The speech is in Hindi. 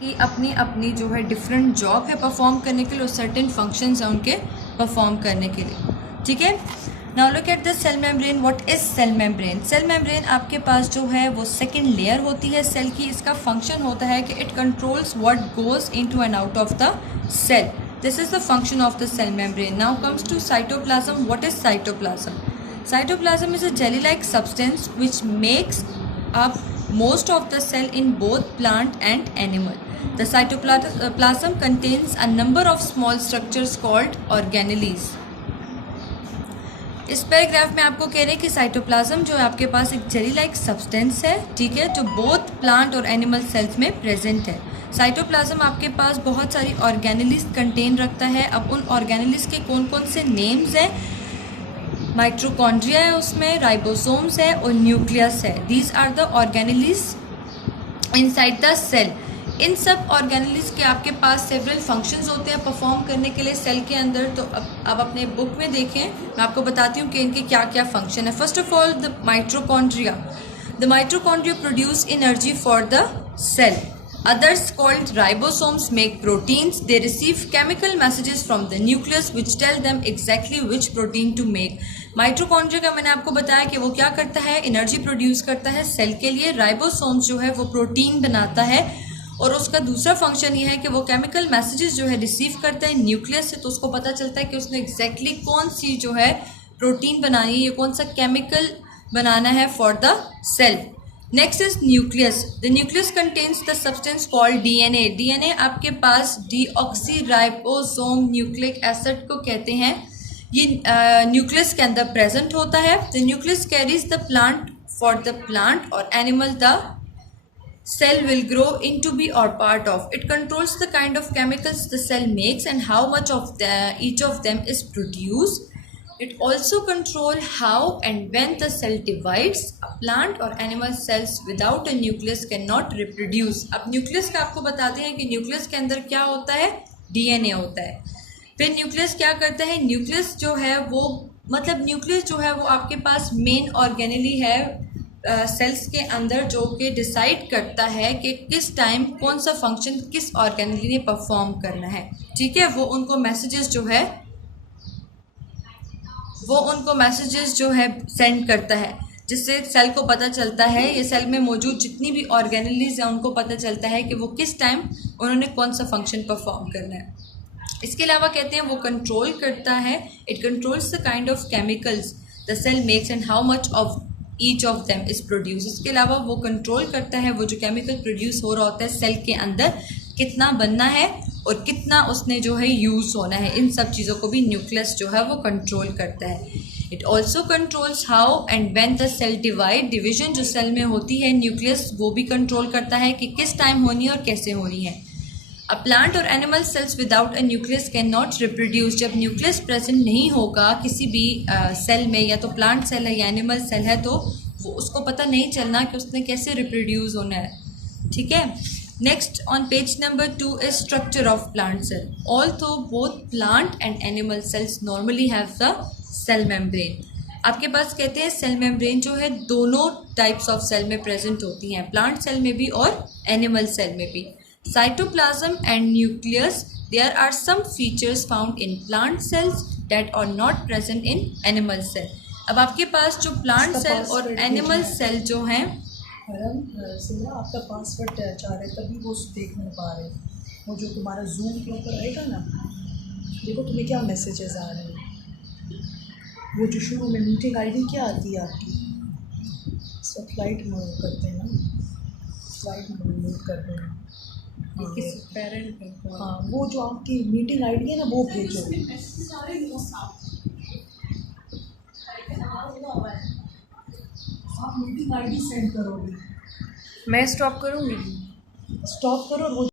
की अपनी अपनी जो है डिफरेंट जॉब है परफॉर्म करने के लिए और सर्टेन फंक्शंस हैं उनके परफॉर्म करने के लिए, ठीक है। Now look at the cell membrane. What is cell membrane? Cell membrane आपके पास जो है वो सेकेंड लेयर होती है सेल की। इसका फंक्शन होता है कि it controls what goes into and out of the cell. This is the function of the cell membrane. Now comes to cytoplasm. What is cytoplasm? Cytoplasm is a jelly-like substance which makes up most of the cell in both plant and animal. The cytoplasm contains a number of small structures called organelles. इस पैराग्राफ में आपको कह रहे हैं कि साइटोप्लाज्म जो है आपके पास एक जेली लाइक सब्सटेंस है, ठीक है, जो बोथ प्लांट और एनिमल सेल्स में प्रेजेंट है। साइटोप्लाज्म आपके पास बहुत सारी ऑर्गेनेलिस कंटेन रखता है। अब उन ऑर्गेनेलिस के कौन कौन से नेम्स हैं? माइटोकॉन्ड्रिया है उसमें, राइबोसोम्स है और न्यूक्लियस है। These are the organelles inside the cell. इन सब ऑर्गेनेलिस के आपके पास सेवरल फंक्शंस होते हैं परफॉर्म करने के लिए सेल के अंदर। तो अब अपने बुक में देखें, मैं आपको बताती हूँ कि इनके क्या क्या फंक्शन है। First of all the mitochondria. The mitochondria produce energy for the cell. Others called ribosomes make proteins. They receive chemical messages from the nucleus which tell them exactly which protein to make. Mitochondria का मैंने आपको बताया कि वो क्या करता है, एनर्जी प्रोड्यूस करता है सेल के लिए। राइबोसोम्स जो है वो प्रोटीन बनाता है और उसका दूसरा फंक्शन ये है कि वो केमिकल मैसेजेस जो है रिसीव करता है न्यूक्लियस से, तो उसको पता चलता है कि उसने एग्जैक्टली कौन सी जो है प्रोटीन बनानी है या कौन सा केमिकल बनाना है for the cell. Next is nucleus. The nucleus contains the substance called DNA. DNA आपके पास डीऑक्सीराइबोसोम न्यूक्लिक एसिड को कहते हैं। ये न्यूक्लियस के अंदर प्रेजेंट होता है। The nucleus carries the plant for the plant और animal the cell will grow into be or part of. It controls the kind of chemicals the cell makes and how much of each of them is produced. It also controls how and when the cell divides. A plant or animal cells without a nucleus cannot reproduce. अब न्यूक्लियस का आपको बताते हैं कि न्यूक्लियस के अंदर क्या होता है, डीएनए होता है। फिर न्यूक्लियस क्या करता है, न्यूक्लियस जो है वो मतलब न्यूक्लियस जो है वो आपके पास मेन ऑर्गेनेली है सेल्स के अंदर, जो कि डिसाइड करता है कि किस टाइम कौन सा फंक्शन किस ऑर्गेनेली ने परफॉर्म करना है, ठीक है। वो उनको मैसेजेस जो है सेंड करता है, जिससे सेल को पता चलता है, ये सेल में मौजूद जितनी भी ऑर्गेनेलीज हैं उनको पता चलता है कि वो किस टाइम उन्होंने कौन सा फंक्शन परफॉर्म करना है। इसके अलावा कहते हैं वो कंट्रोल करता है, it controls the kind of chemicals the cell makes and how much of each of them is produce. इसके अलावा वो कंट्रोल करता है वो जो केमिकल प्रोड्यूस हो रहा होता है सेल के अंदर कितना बनना है और कितना उसने जो है यूज़ होना है। इन सब चीज़ों को भी न्यूक्लियस जो है वो कंट्रोल करता है। It also controls how and when the cell divide. Division जो सेल में होती है न्यूक्लियस वो भी कंट्रोल करता है कि किस टाइम होनी है और कैसे होनी है। अ प्लांट और animal cells without a nucleus can not reproduce. जब न्यूक्लियस प्रेजेंट नहीं होगा किसी भी सेल में, या तो प्लांट सेल है या एनिमल सेल है, तो वो उसको पता नहीं चलना कि उसने कैसे रिप्रोड्यूस होना है, ठीक है। Next on page number 2 is structure of plant cell. Although both plant and animal cells normally have the cell membrane. आपके पास कहते हैं सेल मेम्ब्रेन जो है दोनों टाइप्स ऑफ सेल में प्रेजेंट होती हैं, प्लांट सेल में भी और एनिमल सेल में भी। Cytoplasm and nucleus, there are some features found in plant cells that are not present in animal cell. अब आपके पास जो प्लांट सेल और एनिमल सेल जो हैं, सिमरा आपका पासवर्ड चाह रहे तभी वो देख नहीं पा रहे। वो जो तुम्हारा जूम के ऊपर आएगा ना, देखो तुम्हें क्या मैसेजेस आ रहे हैं। वो जो शुरू में मीटिंग आईडी क्या आती है आपकी, सब फ्लाइट मोड करते हैं ना, फ्लाइट मोड करते हैं। किस पेरेंट में, हाँ वो जो आपकी मीटिंग आईडी है ना वो भेजो। आप मीटिंग आईडी सेंड करोगे, मैं स्टॉप करूँगी। स्टॉप करो और वो